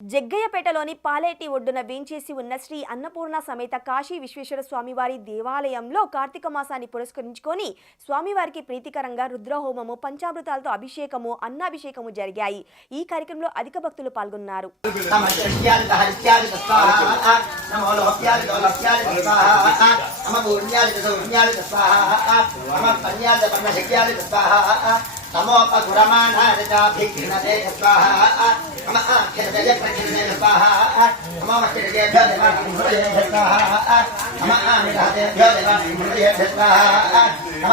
జగ్గయ్యపేటలోని పాలేటి ఒడ్డున వేంచేసి ఉన్న శ్రీ అన్నపూర్ణ సమేత కాశీ విశ్వేశ్వర స్వామివారి దేవాలయంలో కార్తీక మాసాన్ని పురస్కరించుకొని స్వామివారికి ప్రీతికరంగా రుద్రహోమము పంచామృతాలతో అభిషేకము అన్నాభిషేకము జరిగాయి. ఈ కార్యక్రమంలో అధిక భక్తులు పాల్గొన్నారు. లోహ్యాది లోహ్యాది స్వాహ నమ పూర్ణ్యాది సౌర్ణ్యాది స్వాహ నమ పన్యాది పన్నశక్యాది స్వాహ నమోపగురమాణాది చాభిఘ్నతే స్వాహ నమ ఆఖ్యతే ప్రఖ్యతే స్వాహ నమో మక్కిరేభ్యో దేవాభ్యో స్వాహ నమ ఆమిరాదేభ్యో దేవాభ్యో స్వాహ నమ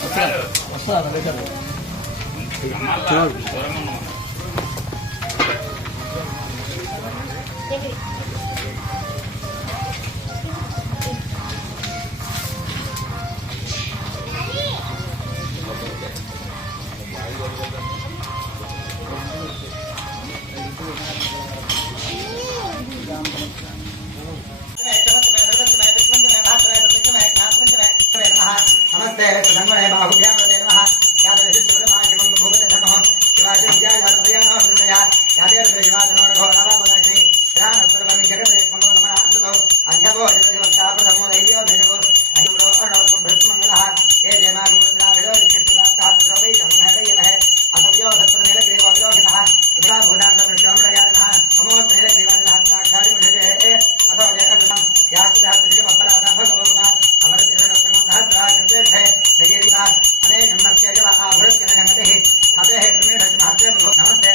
నమస్తే नमस्ते सुधन्वने बाहुभ्यां वदे नमः। यादवेशुरमाशिवं भूपते नमः। शिवाय विद्या यादवया नमः नमः। अन्ततो अध्यवो यतदेवक्ता प्रथमो दैव्यो भेदवो। अहिम्रो अर्णवत्वं भृत्सुमङ्गलः ये असव्यो सत्पदनीलग्रीवो विलोकितः रुद्रा भूतान्तदृष्टमृडयादिनः समोत्तनीलग्रीवादिनः अथो जयकृतं यास्तु हस्तजिजमपराधा नमस्ते।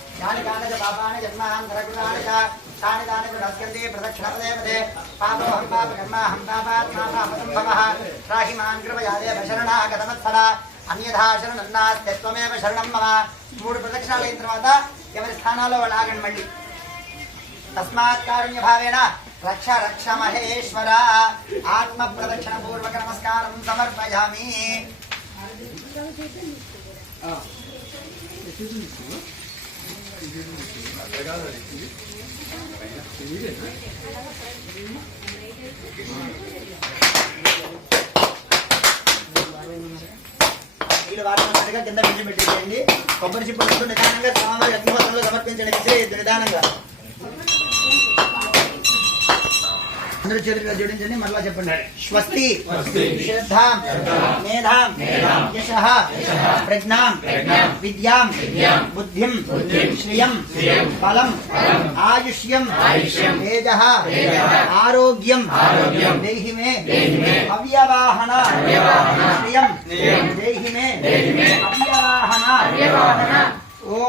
కాని చ పాపాని జన్మాంతరకృతాని చ తాని తాని పునస్కందే ప్రదక్షిణపదే పదే పాపోహం పాపకర్మాహం పాపాత్మా పాపసంభవः త్రాహి మాం కృపయా దేవ శరణాగతమత్సర అన్యథా శరణం నాస్తి త్వమేవ శరణం మమ మూడు ప్రదక్షిణాలు అయిన తర్వాత ఎవరి స్థానాల్లో వాళ్ళు ఆగండి మళ్ళీ? తస్మాత్ కారుణ్య భావేన రక్ష రక్ష మహేశ్వర। ఆత్మ ప్రదక్షిణ పూర్వక నమస్కారం సమర్పయామి। వీళ్ళు వాడుతున్నట్టుగా కింద బిల్లు పెట్టేయండి కొబ్బరి చిప్పలతో నిదానంగా స్వామివారి అగ్నిపత్రంలో సమర్పించండి. విసిరేయద్దు నిదానంగా. అందరూ చేతులుగా జోడించండి మరలా చెప్పండి స్వస్తి శ్రద్ధాం మేధాం యశః ప్రజ్ఞాం విద్యాం బుద్ధిం శ్రియం బలం ఆయుష్యం తేజః ఆరోగ్యం దేహి మే అవ్యవాహన శ్రియం దేహి మే అవ్యవాహన ఓం